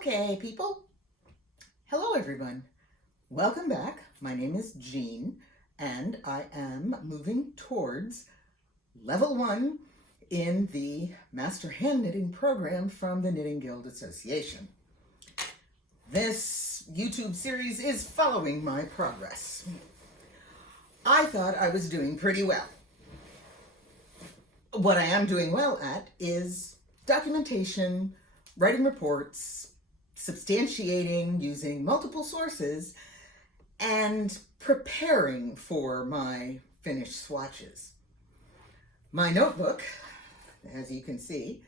Okay, people. Hello, everyone. Welcome back. My name is Jean, and I am moving towards level 1 in the Master Hand Knitting program from the Knitting Guild Association. This YouTube series is following my progress. I thought I was doing pretty well. What I am doing well at is documentation, writing reports, substantiating using multiple sources, and preparing for my finished swatches. My notebook, as you can see,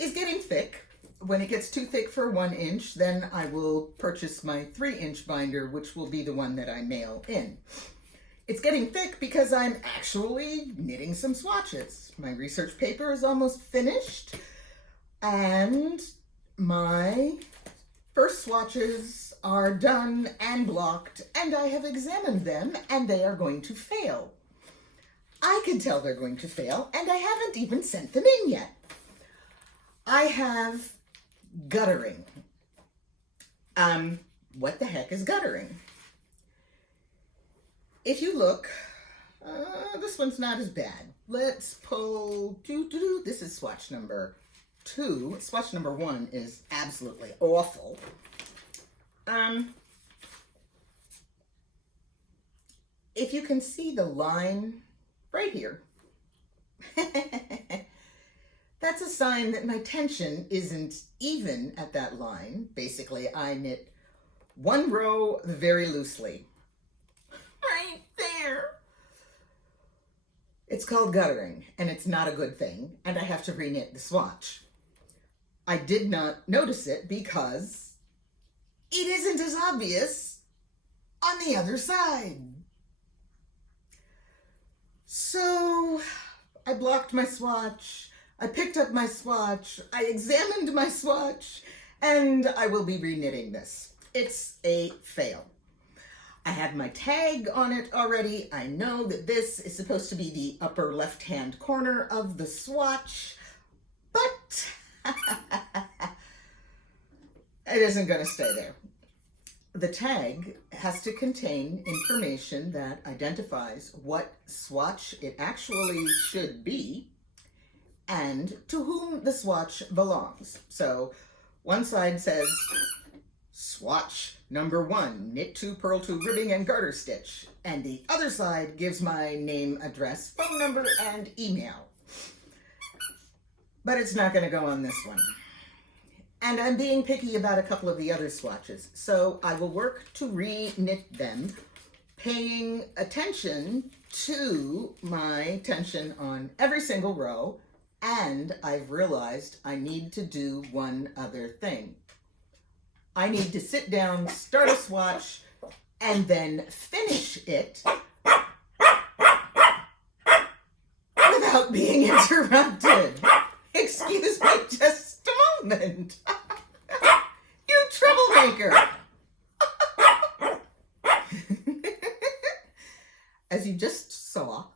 is getting thick. When it gets too thick for 1 inch, then I will purchase my 3-inch binder, which will be the one that I mail in. It's getting thick because I'm actually knitting some swatches. My research paper is almost finished, and my first swatches are done and blocked, and I have examined them, and they are going to fail. I can tell they're going to fail, and I haven't even sent them in yet. I have guttering. What the heck is guttering? If you look, this one's not as bad. Let's pull, this is swatch number 2. Swatch number 1 is absolutely awful. If you can see the line right here, that's a sign that my tension isn't even at that line. Basically, I knit 1 row very loosely. Right there. It's called guttering, and it's not a good thing, and I have to reknit the swatch. I did not notice it because it isn't as obvious on the other side. So I blocked my swatch, I picked up my swatch, I examined my swatch, and I will be reknitting this. It's a fail. I had my tag on it already. I know that this is supposed to be the upper left-hand corner of the swatch, but it isn't going to stay there. The tag has to contain information that identifies what swatch it actually should be and to whom the swatch belongs. So one side says, swatch number 1, knit 2, purl 2, ribbing and garter stitch. And the other side gives my name, address, phone number, and email. But it's not going to go on this one. And I'm being picky about a couple of the other swatches. So I will work to re-knit them, paying attention to my tension on every single row. And I've realized I need to do one other thing. I need to sit down, start a swatch, and then finish it without being interrupted. Excuse me just a moment. You troublemaker. As you just saw,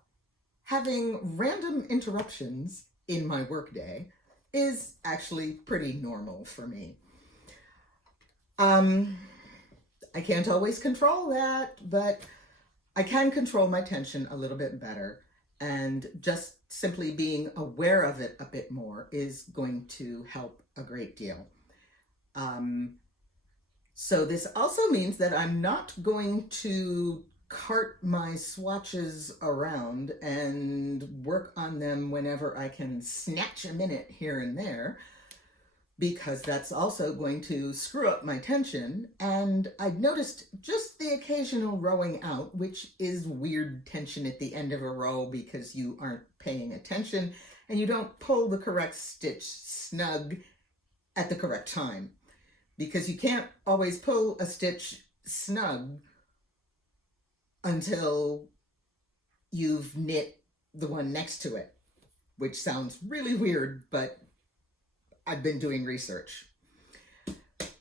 having random interruptions in my workday is actually pretty normal for me. I can't always control that, but I can control my tension a little bit better, and just simply being aware of it a bit more is going to help a great deal. So this also means that I'm not going to cart my swatches around and work on them whenever I can snatch a minute here and there, because that's also going to screw up my tension. And I've noticed just the occasional rowing out, which is weird tension at the end of a row because you aren't paying attention and you don't pull the correct stitch snug at the correct time, because you can't always pull a stitch snug until you've knit the one next to it, which sounds really weird, but I've been doing research.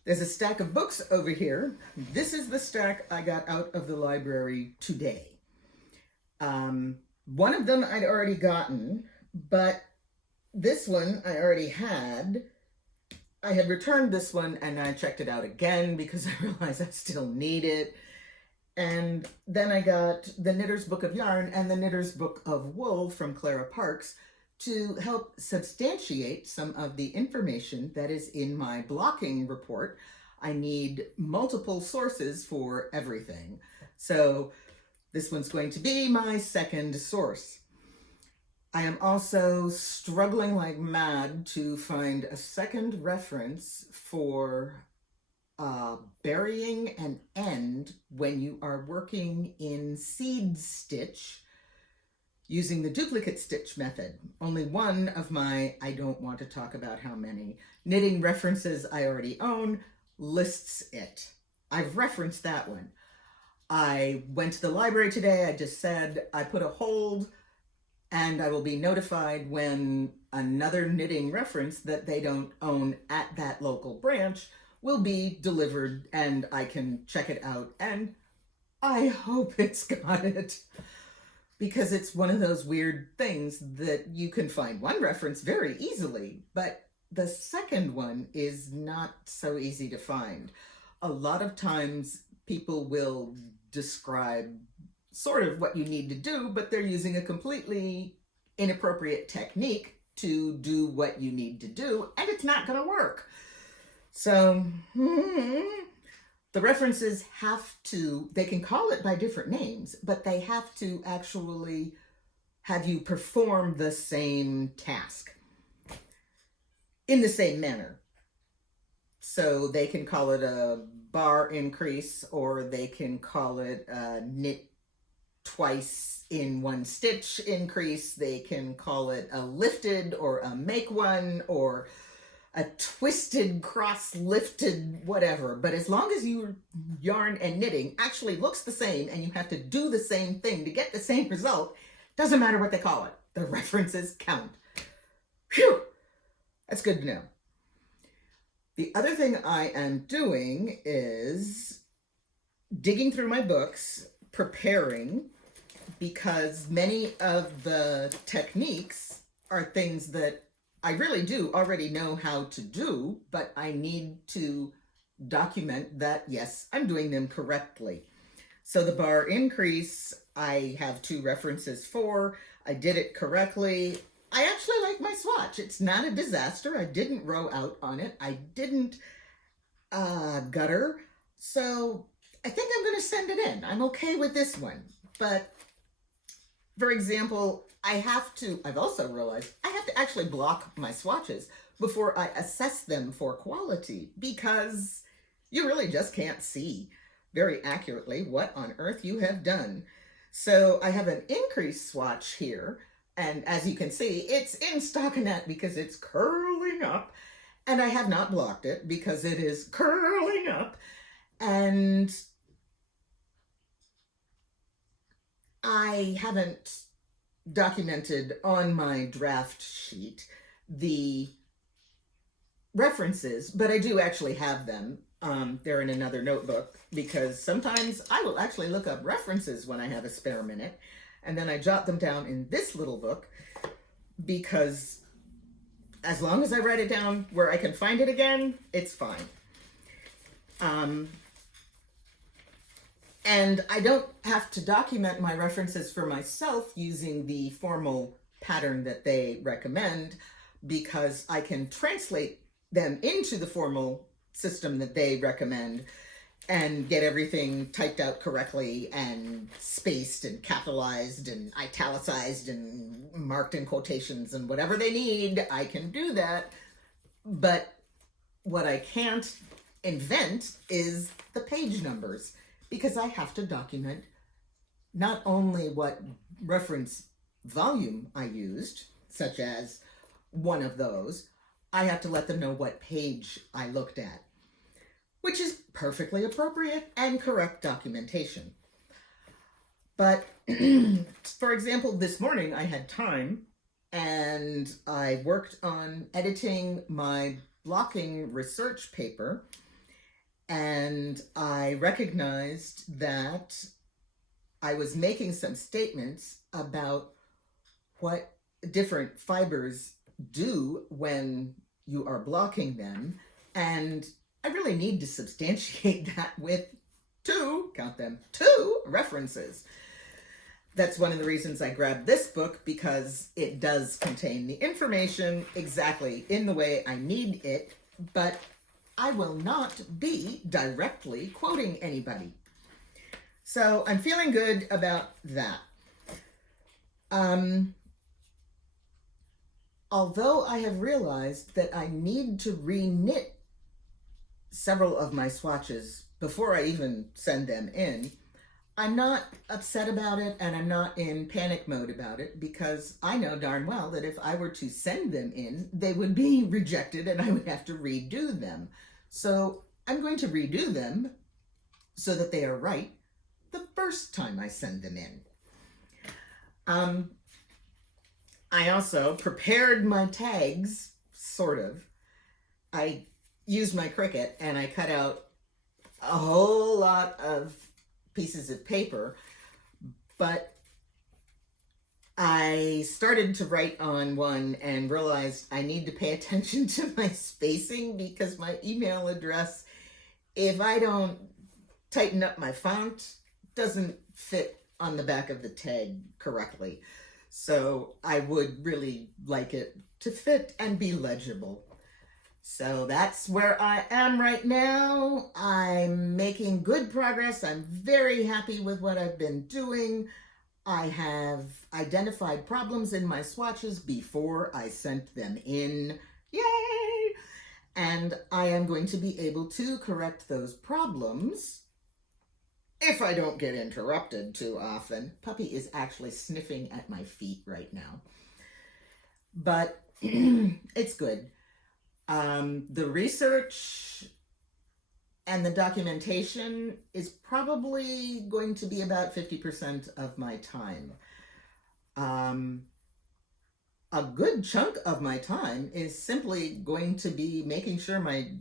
There's a stack of books over here. This is the stack I got out of the library today. One of them I'd already gotten, but this one I already had, I had returned this one and I checked it out again because I realized I still need it. And then I got the Knitter's Book of Yarn and the Knitter's Book of Wool from Clara Parks to help substantiate some of the information that is in my blocking report. I need multiple sources for everything. So this one's going to be my second source. I am also struggling like mad to find a second reference for burying an end when you are working in seed stitch using the duplicate stitch method. Only one of my, I don't want to talk about how many, knitting references I already own lists it. I've referenced that one. I went to the library today. I just said I put a hold and I will be notified when another knitting reference that they don't own at that local branch will be delivered and I can check it out. And I hope it's got it, because it's one of those weird things that you can find one reference very easily, but the second one is not so easy to find. A lot of times people will describe sort of what you need to do, but they're using a completely inappropriate technique to do what you need to do, and it's not going to work. So the references have to, they can call it by different names, but they have to actually have you perform the same task in the same manner. So they can call it a bar increase, or they can call it a knit twice in one stitch increase. They can call it a lifted or a make one or a twisted, cross-lifted, whatever. But as long as your yarn and knitting actually looks the same and you have to do the same thing to get the same result, doesn't matter what they call it. The references count. Phew! That's good to know. The other thing I am doing is digging through my books, preparing, because many of the techniques are things that I really do already know how to do, but I need to document that, yes, I'm doing them correctly. So the bar increase, I have 2 references for. I did it correctly. I actually like my swatch. It's not a disaster. I didn't row out on it. I didn't gutter. So I think I'm going to send it in. I'm okay with this one. But for example, I've also realized I have to actually block my swatches before I assess them for quality, because you really just can't see very accurately what on earth you have done. So I have an increase swatch here, and as you can see, it's in stockinette because it's curling up, and I have not blocked it because it is curling up, and I haven't documented on my draft sheet the references, but I do actually have them. They're in another notebook, because sometimes I will actually look up references when I have a spare minute, and then I jot them down in this little book, because as long as I write it down where I can find it again, it's fine. And I don't have to document my references for myself using the formal pattern that they recommend, because I can translate them into the formal system that they recommend and get everything typed out correctly and spaced and capitalized and italicized and marked in quotations and whatever they need. I can do that. But what I can't invent is the page numbers, because I have to document not only what reference volume I used, such as one of those, I have to let them know what page I looked at, which is perfectly appropriate and correct documentation. But for example, this morning I had time and I worked on editing my blocking research paper, and I recognized that I was making some statements about what different fibers do when you are blocking them, And I really need to substantiate that with count them, two references. That's one of the reasons I grabbed this book, because it does contain the information exactly in the way I need it, but I will not be directly quoting anybody. So I'm feeling good about that. Although I have realized that I need to re-knit several of my swatches before I even send them in, I'm not upset about it, and I'm not in panic mode about it, because I know darn well that if I were to send them in, they would be rejected and I would have to redo them. So I'm going to redo them so that they are right the first time I send them in. I also prepared my tags, sort of. I used my Cricut and I cut out a whole lot of pieces of paper, but I started to write on one and realized I need to pay attention to my spacing, because my email address, if I don't tighten up my font, doesn't fit on the back of the tag correctly. So I would really like it to fit and be legible. So that's where I am right now. I'm making good progress. I'm very happy with what I've been doing. I have identified problems in my swatches before I sent them in. Yay! And I am going to be able to correct those problems if I don't get interrupted too often. Puppy is actually sniffing at my feet right now. But it's good. The research and the documentation is probably going to be about 50% of my time. A good chunk of my time is simply going to be making sure my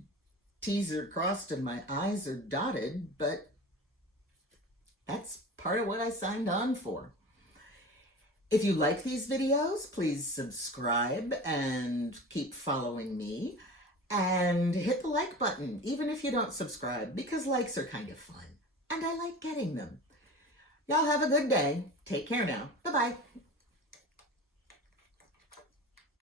T's are crossed and my I's are dotted, but that's part of what I signed on for. If you like these videos, please subscribe and keep following me, and hit the like button, even if you don't subscribe, because likes are kind of fun and I like getting them. Y'all have a good day. Take care now. Bye-bye.